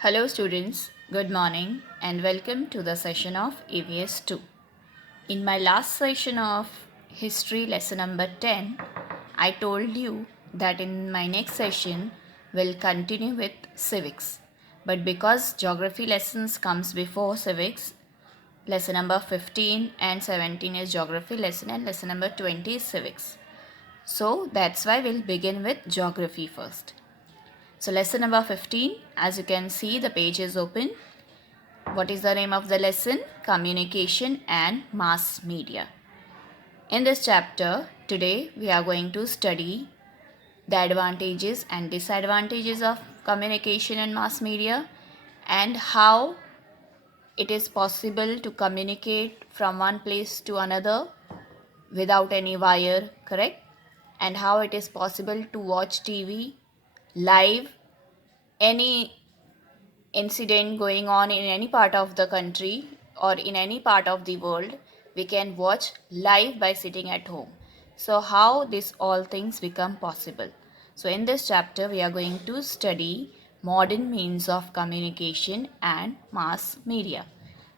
Hello students, good morning and welcome to the session of EVS 2. In my last session of history lesson number 10, I told you that in my next session we'll continue with civics. But because geography lessons comes before civics, lesson number 15 and 17 is geography lesson and lesson number 20 is civics. So that's why we'll begin with geography first. So lesson number 15, as you can see the page is open. What is the name of the lesson? Communication and Mass Media. In this chapter, today we are going to study the advantages and disadvantages of communication and mass media and how it is possible to communicate from one place to another without any wire, correct? And how it is possible to watch TV live, any incident going on in any part of the country or in any part of the world, we can watch live by sitting at home. So how this all things become possible? So in this chapter we are going to study modern means of communication and mass media.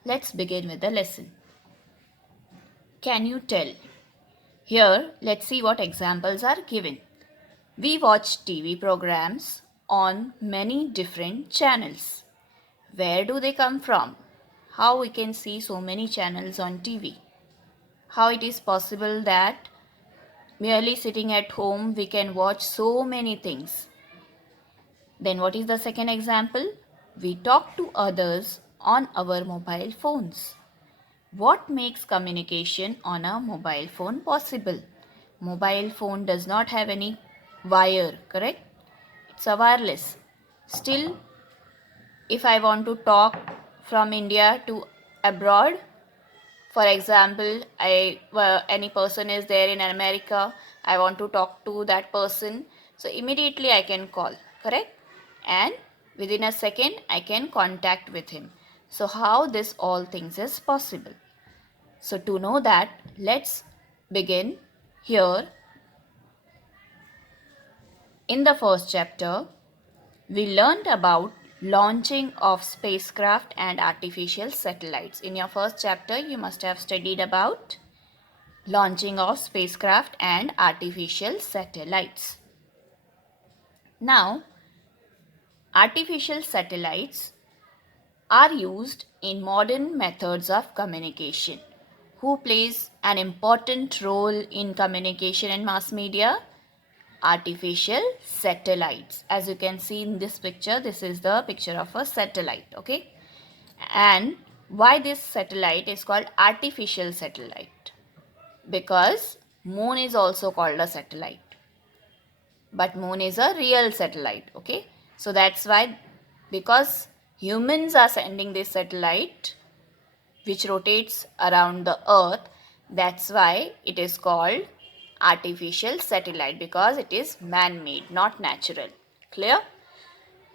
Let's begin with the lesson. Can you tell? Here let's see what examples are given. We watch TV programs on many different channels. Where do they come from? How we can see so many channels on TV? How it is possible that merely sitting at home we can watch so many things? Then what is the second example? We talk to others on our mobile phones. What makes communication on a mobile phone possible? Mobile phone does not have any wire, correct? It's a wireless. Still, if I want to talk from India to abroad, for example, any person is there in America, I want to talk to that person, so immediately I can call, correct? And within a second I can contact with him. So how this all things is possible? So to know that, let's begin here. In the first chapter, we learned about launching of spacecraft and artificial satellites. In your first chapter, you must have studied about launching of spacecraft and artificial satellites. Now, artificial satellites are used in modern methods of communication. Who plays an important role in communication and mass media? Artificial satellites. As you can see in this picture, this is the picture of a satellite, okay? And why this satellite is called artificial satellite? Because moon is also called a satellite, but moon is a real satellite, okay? So that's why, because humans are sending this satellite which rotates around the earth, that's why it is called artificial satellite, because it is man-made, not natural. Clear?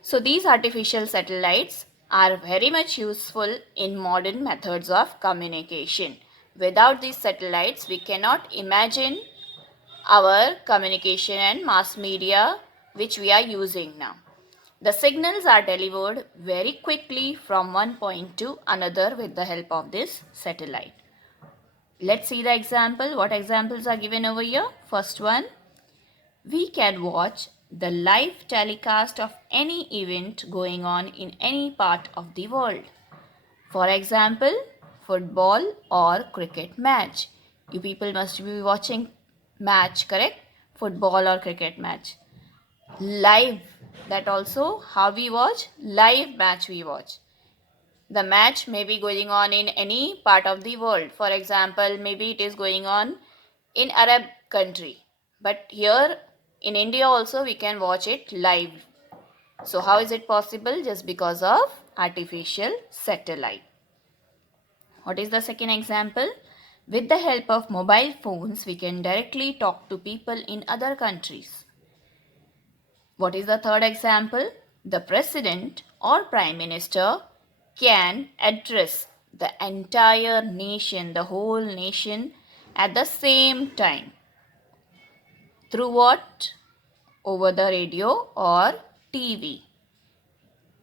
So these artificial satellites are very much useful in modern methods of communication. Without these satellites, we cannot imagine our communication and mass media which we are using now. The signals are delivered very quickly from one point to another with the help of this satellite. Let's see the example. What examples are given over here? First one, we can watch the live telecast of any event going on in any part of the world. For example, football or cricket match. You people must be watching match, correct? Football or cricket match. Live, that also how we watch? Live match we watch. The match may be going on in any part of the world. For example, maybe it is going on in Arab country. But here in India also we can watch it live. So how is it possible? Just because of artificial satellite. What is the second example? With the help of mobile phones, we can directly talk to people in other countries. What is the third example? The president or prime minister can address the entire nation, the whole nation at the same time. Through what? Over the radio or TV.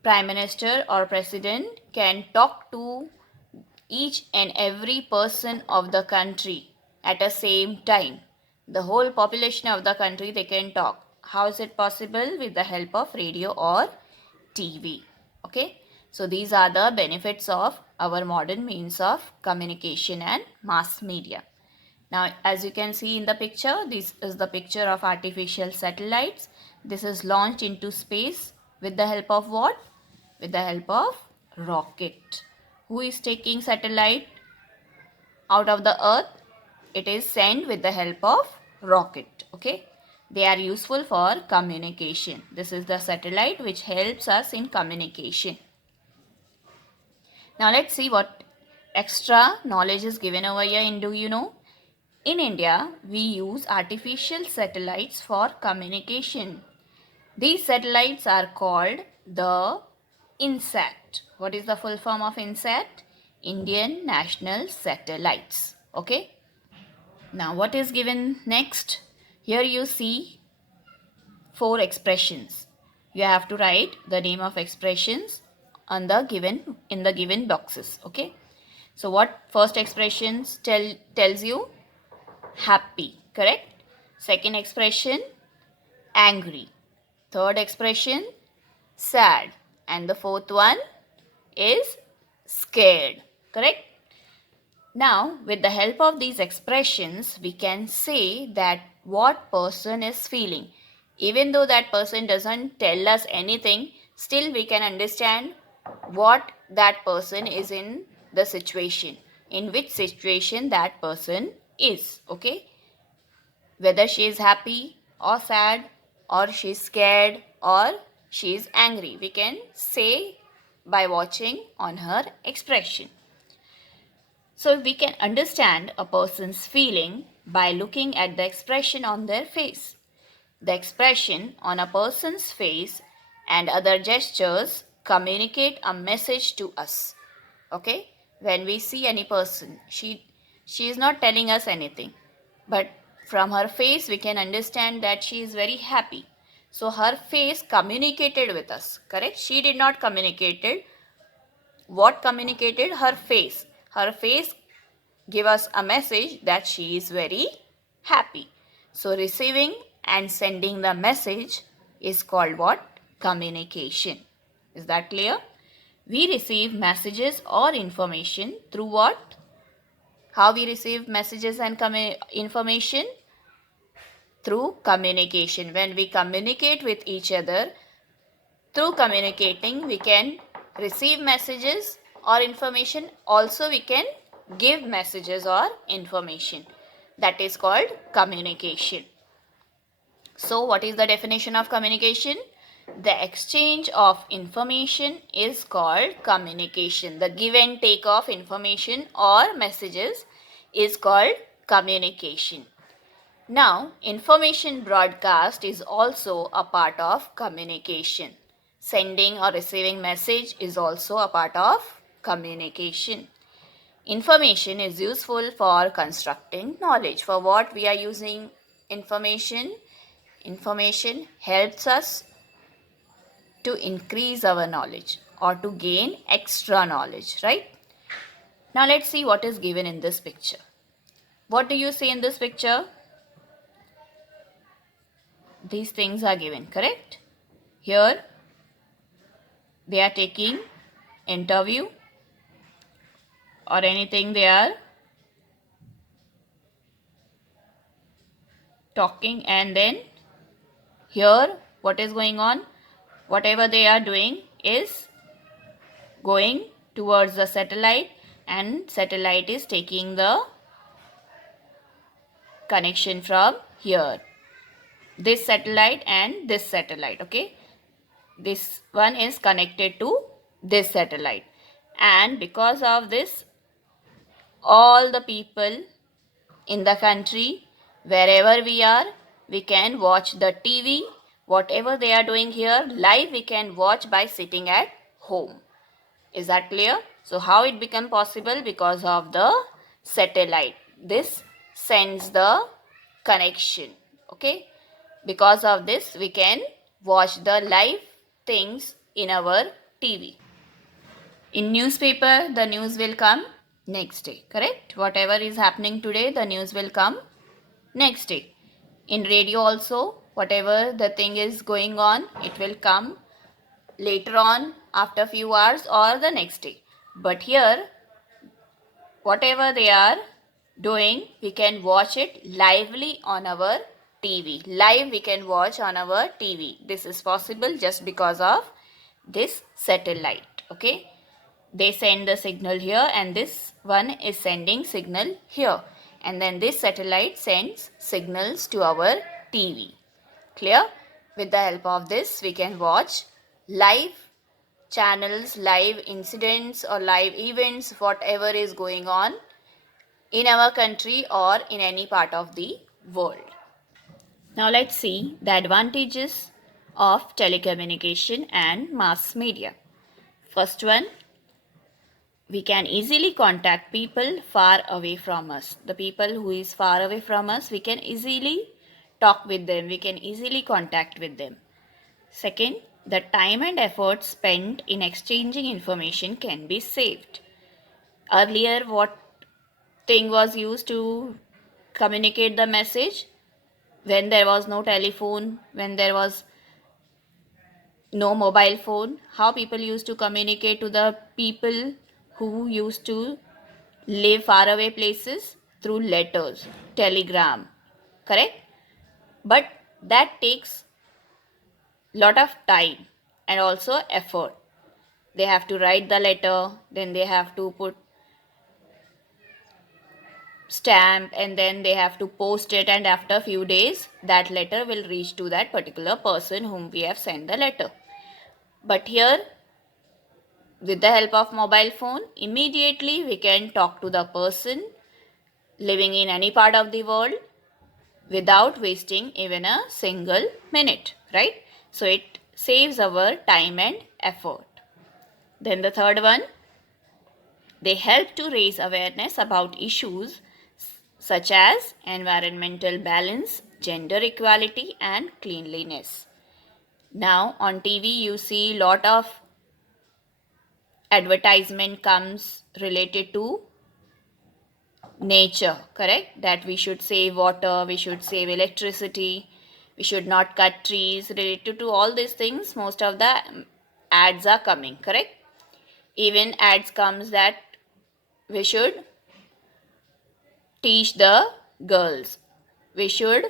Prime Minister or President can talk to each and every person of the country at the same time. The whole population of the country, they can talk. How is it possible? With the help of radio or TV. Okay. So these are the benefits of our modern means of communication and mass media. Now, as you can see in the picture, this is the picture of artificial satellites. This is launched into space with the help of what? With the help of rocket. Who is taking satellite out of the earth? It is sent with the help of rocket. Okay. They are useful for communication. This is the satellite which helps us in communication. Now let's see what extra knowledge is given over here in Do You Know? In India, we use artificial satellites for communication. These satellites are called the INSAT. What is the full form of INSAT? Indian National Satellites. Okay. Now what is given next? Here you see 4 expressions. You have to write the name of expressions on the given boxes. Okay. So what first expressions tells you? Happy, correct? Second expression, angry. Third expression, sad. And the fourth one is scared, correct? Now, with the help of these expressions, we can say that what person is feeling. Even though that person doesn't tell us anything, still we can understand what that person is in the situation, in which situation that person is, okay? Whether she is happy or sad or she is scared or she is angry, we can say by watching on her expression. So we can understand a person's feeling by looking at the expression on their face. The expression on a person's face and other gestures communicate a message to us. Okay? When we see any person, she is not telling us anything. But from her face we can understand that she is very happy. So her face communicated with us. Correct? She did not communicated. What communicated? Her face. Her face give us a message that she is very happy. So receiving and sending the message is called what? Communication. Is that clear? We receive messages or information through what? How we receive messages and information? Through communication. When we communicate with each other, through communicating we can receive messages or information. Also we can give messages or information. That is called communication. So what is the definition of communication? The exchange of information is called communication. The give and take of information or messages is called communication. Now, information broadcast is also a part of communication. Sending or receiving message is also a part of communication. Information is useful for constructing knowledge. For what we are using information? Information helps us to increase our knowledge or to gain extra knowledge, right? Now let's see what is given in this picture. What do you see in this picture? These things are given, correct? Here they are taking interview or anything, they are talking, and then here what is going on? Whatever they are doing is going towards the satellite, and satellite is taking the connection from here. This satellite and this satellite, okay? This one is connected to this satellite, and because of this, all the people in the country, wherever we are, we can watch the TV. Whatever they are doing here live, we can watch by sitting at home. Is that clear? So how it become possible? Because of the satellite. This sends the connection. Okay. Because of this, we can watch the live things in our TV. In newspaper, the news will come next day, correct? Whatever is happening today, the news will come next day. In radio also, whatever the thing is going on, it will come later on after few hours or the next day. But here, whatever they are doing, we can watch it lively on our TV. Live we can watch on our TV. This is possible just because of this satellite. Okay. They send the signal here and this one is sending signal here. And then this satellite sends signals to our TV. Clear? With the help of this, we can watch live channels, live incidents or live events, whatever is going on in our country or in any part of the world. Now let's see the advantages of telecommunication and mass media. First one, we can easily contact people far away from us. The people who is far away from us, we can easily talk with them. We can easily contact with them. Second, the time and effort spent in exchanging information can be saved. Earlier, what thing was used to communicate the message? When there was no telephone, when there was no mobile phone, how people used to communicate to the people who used to live far away places? Through letters, telegram, correct? But that takes lot of time and also effort. They have to write the letter, then they have to put stamp, and then they have to post it, and after a few days that letter will reach to that particular person whom we have sent the letter. But here, with the help of mobile phone, immediately we can talk to the person living in any part of the world without wasting even a single minute, right? So it saves our time and effort. Then the third one, they help to raise awareness about issues such as environmental balance, gender equality and cleanliness. Now on TV you see lot of advertisement comes related to nature, correct? That we should save water, we should save electricity, we should not cut trees. Related to all these things, most of the ads are coming, correct? Even ads comes that we should teach the girls, we should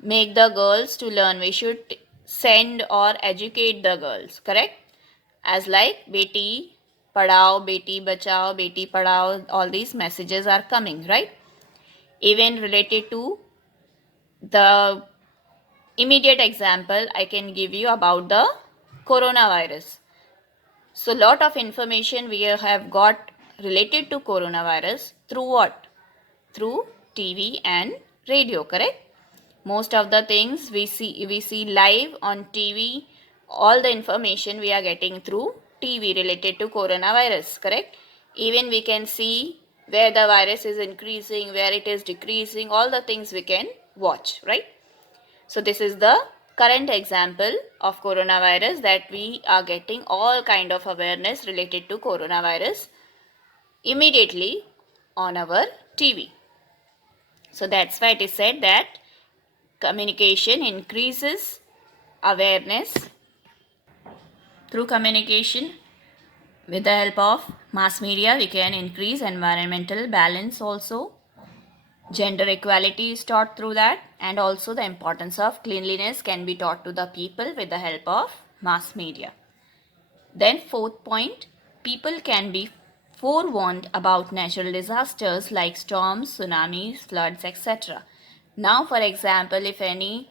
make the girls to learn, we should send or educate the girls, correct? As like beti padhao, beti bachao, beti padhao, all these messages are coming, right? Even related to the immediate example I can give you about the coronavirus. So lot of information we have got related to coronavirus through what? Through TV and radio, correct? Most of the things we see live on TV. All the information we are getting through TV related to coronavirus, correct? Even we can see where the virus is increasing, where it is decreasing, all the things we can watch, right? So this is the current example of coronavirus, that we are getting all kind of awareness related to coronavirus immediately on our TV. So that's why it is said that communication increases awareness. Through communication, with the help of mass media, we can increase environmental balance also. Gender equality is taught through that, and also the importance of cleanliness can be taught to the people with the help of mass media. Then fourth point, people can be forewarned about natural disasters like storms, tsunamis, floods, etc. Now for example, if any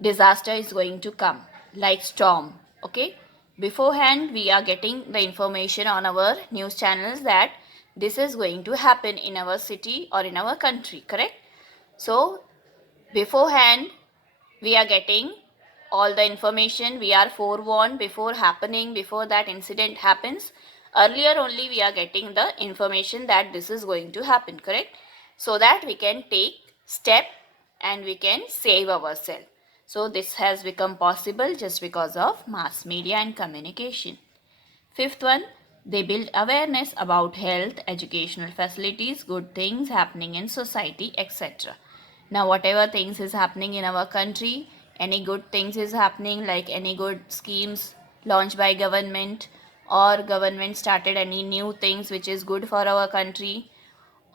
disaster is going to come, like storm, okay, beforehand we are getting the information on our news channels that this is going to happen in our city or in our country, correct? So beforehand we are getting all the information, we are forewarned before happening, before that incident happens. Earlier only we are getting the information that this is going to happen, correct? So that we can take step and we can save ourselves. So this has become possible just because of mass media and communication. Fifth one, they build awareness about health, educational facilities, good things happening in society, etc. Now, whatever things is happening in our country, any good things is happening, like any good schemes launched by government, or government started any new things which is good for our country,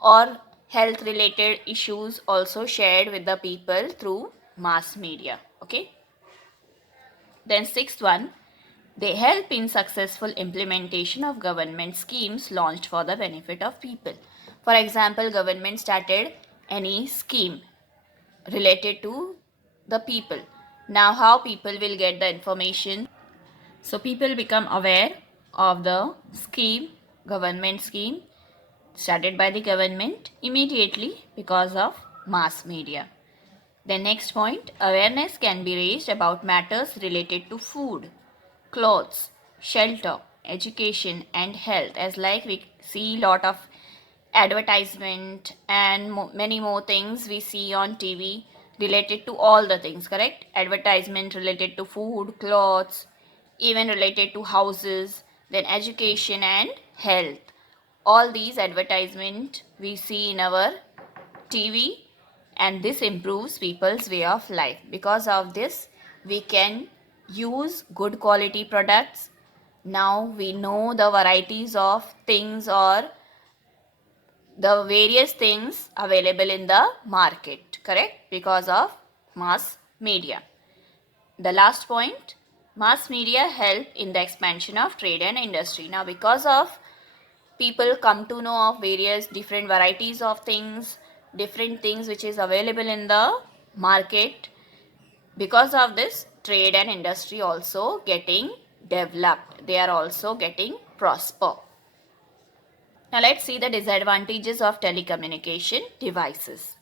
or health related issues also shared with the people through mass media. Okay. Then sixth one, they help in successful implementation of government schemes launched for the benefit of people. For example, government started any scheme related to the people. Now how people will get the information? So people become aware of the scheme, government scheme started by the government immediately because of mass media. The next point, awareness can be raised about matters related to food, clothes, shelter, education and health, as like we see lot of advertisement and many more things we see on TV related to all the things, correct? Advertisement related to food, clothes, even related to houses, then education and health. All these advertisement we see in our TV, and this improves people's way of life. Because of this, we can use good quality products. Now we know the varieties of things or the various things available in the market, correct? Because of mass media. The last point, mass media help in the expansion of trade and industry. Now because of people come to know of various different varieties of things, different things which is available in the market, because of this trade and industry also getting developed, they are also getting prosper. Now let's see the disadvantages of telecommunication devices.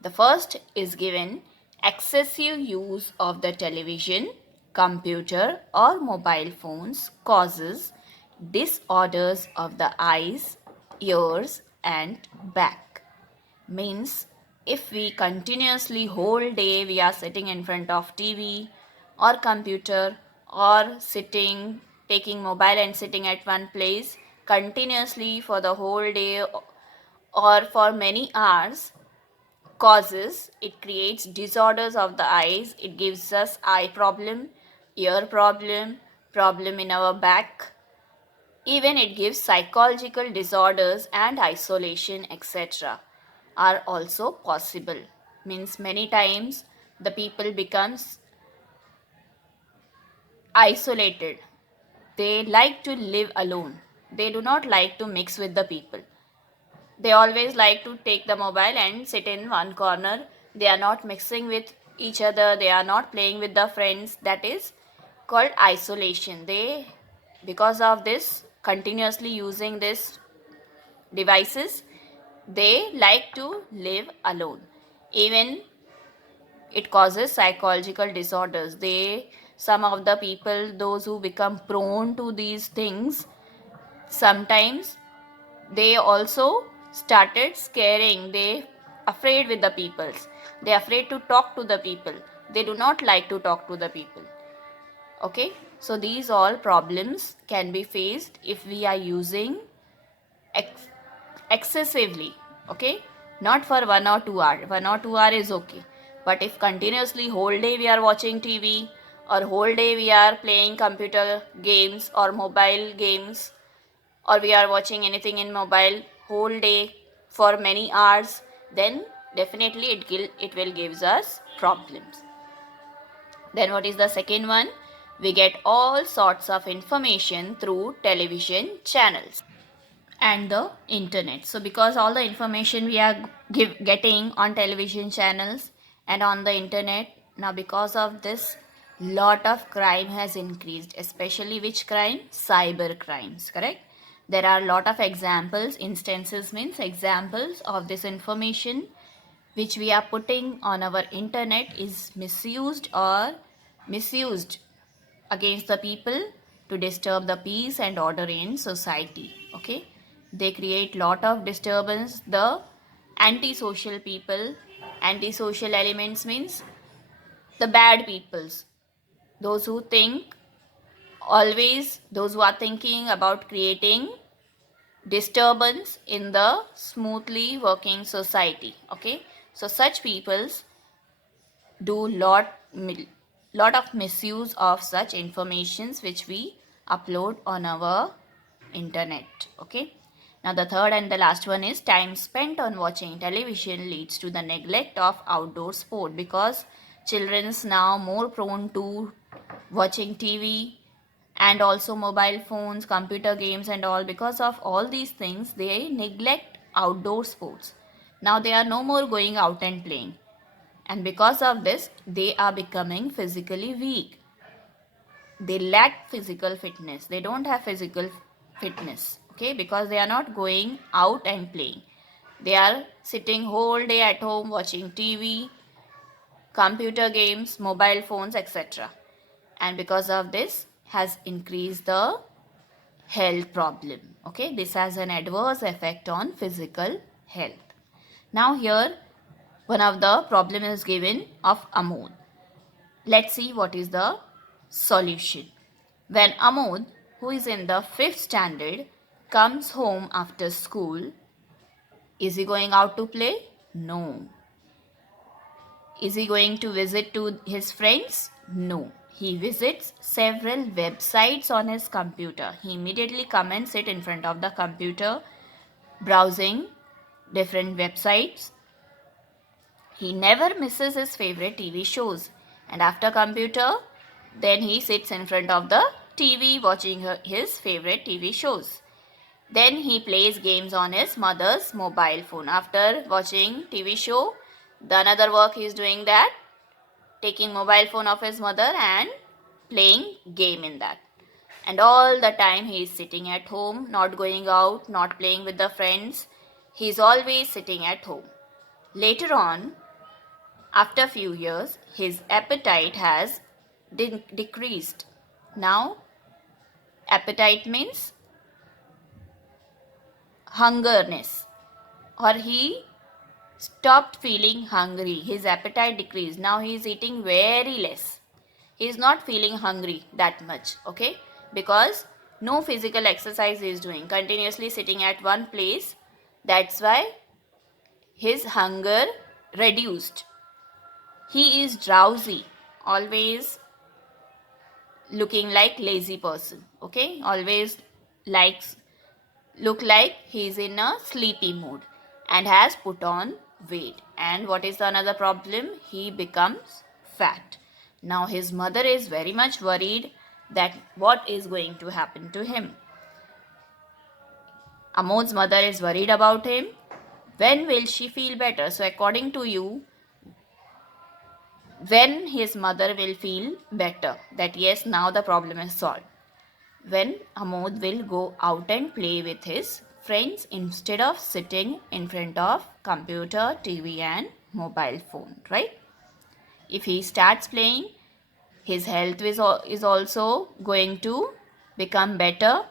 The first is given, excessive use of the television, computer or mobile phones causes disorders of the eyes, ears and back. Means if we continuously whole day we are sitting in front of TV or computer, or sitting taking mobile and sitting at one place continuously for the whole day or for many hours, causes, it creates disorders of the eyes, it gives us eye problem, ear problem, problem in our back, even it gives psychological disorders and isolation, etc. are also possible. Means many times the people becomes isolated. They like to live alone. They do not like to mix with the people. They always like to take the mobile and sit in one corner. They are not mixing with each other. They are not playing with the friends. That is called isolation. They, because of this, continuously using this devices, they like to live alone. Even it causes psychological disorders. They, some of the people, those who become prone to these things, sometimes they also started scaring, they afraid with the peoples, they afraid to talk to the people, they do not like to talk to the people. Okay, so these all problems can be faced if we are using excessively. Okay, not for 1 or 2 hour, 1 or 2 hour is okay, but if continuously whole day we are watching TV or whole day we are playing computer games or mobile games, or we are watching anything in mobile whole day for many hours, then definitely it will gives us problems. Then what is the second one? We get all sorts of information through television channels and the internet. So because all the information we are getting on television channels and on the internet, now because of this, lot of crime has increased, especially which crime? Cyber crimes, correct? There are lot of examples, instances means examples of this information which we are putting on our internet is misused or misused against the people to disturb the peace and order in society. Okay, they create lot of disturbance. The antisocial people, antisocial elements means the bad peoples, those who think always, those who are thinking about creating disturbance in the smoothly working society. Okay, so such peoples do lot of misuse of such informations which we upload on our internet. Okay, now the third and the last one is time spent on watching television leads to the neglect of outdoor sport, because children's now more prone to watching TV and also mobile phones, computer games and all. Because of all these things, they neglect outdoor sports. Now they are no more going out and playing, and because of this they are becoming physically weak. They lack physical fitness, they don't have physical fitness. Okay, because they are not going out and playing. They are sitting whole day at home watching TV, computer games, mobile phones, etc. And because of this has increased the health problem. Okay, this has an adverse effect on physical health. Now here one of the problem is given of Amod. Let's see what is the solution. When Amod, who is in the 5th standard, comes home after school, is he going out to play? No. Is he going to visit to his friends? No. He visits several websites on his computer. He immediately comes and sit in front of the computer browsing different websites. He never misses his favorite TV shows. And after computer, then he sits in front of the TV watching his favorite TV shows. Then he plays games on his mother's mobile phone. After watching TV show, the another work he is doing that, taking mobile phone of his mother and playing game in that. And all the time he is sitting at home, not going out, not playing with the friends. He is always sitting at home. Later on, after few years, his appetite has decreased. Now, appetite means hungerness, or he stopped feeling hungry. His appetite decreased. Now he is eating very less. He is not feeling hungry that much. Okay, because no physical exercise he is doing, continuously sitting at one place. That's why his hunger reduced. He is drowsy, always looking like lazy person. Okay, always likes look like he is in a sleepy mood and has put on weight. And what is the another problem? He becomes fat. Now his mother is very much worried that what is going to happen to him. Amod's mother is worried about him. When will she feel better? So according to you, when his mother will feel better, that yes, now the problem is solved? When Amod will go out and play with his friends instead of sitting in front of computer, TV and mobile phone, right? If he starts playing, his health is also going to become better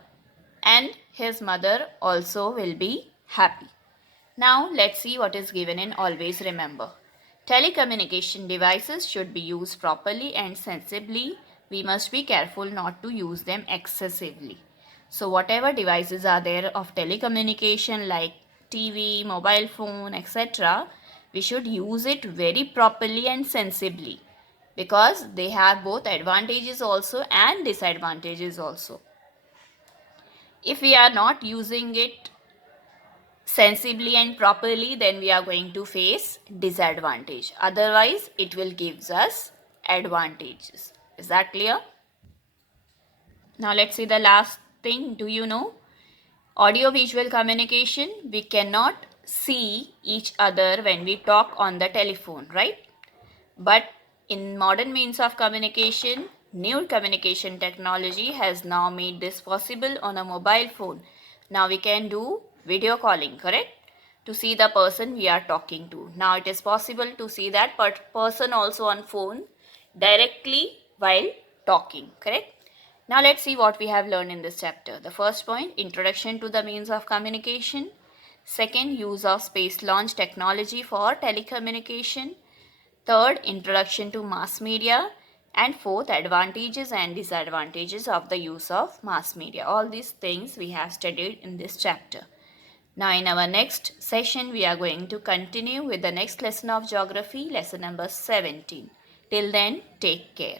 and his mother also will be happy. Now let's see what is given in Always Remember. Telecommunication devices should be used properly and sensibly. We must be careful not to use them excessively. So whatever devices are there of telecommunication like TV, mobile phone, etc., we should use it very properly and sensibly, because they have both advantages also and disadvantages also. If we are not using it sensibly and properly, then we are going to face disadvantage. Otherwise, it will give us advantages. Is that clear? Now let's see the last thing. Do you know? Audio visual communication, we cannot see each other when we talk on the telephone, right? But in modern means of communication, new communication technology has now made this possible on a mobile phone. Now we can do video calling, correct? To see the person we are talking to. Now it is possible to see that person also on phone directly while talking, correct? Now let's see what we have learned in this chapter. The first point, introduction to the means of communication. Second, use of space launch technology for telecommunication. Third, introduction to mass media. And fourth, advantages and disadvantages of the use of mass media. All these things we have studied in this chapter. Now in our next session, we are going to continue with the next lesson of geography, lesson number 17. Till then, take care.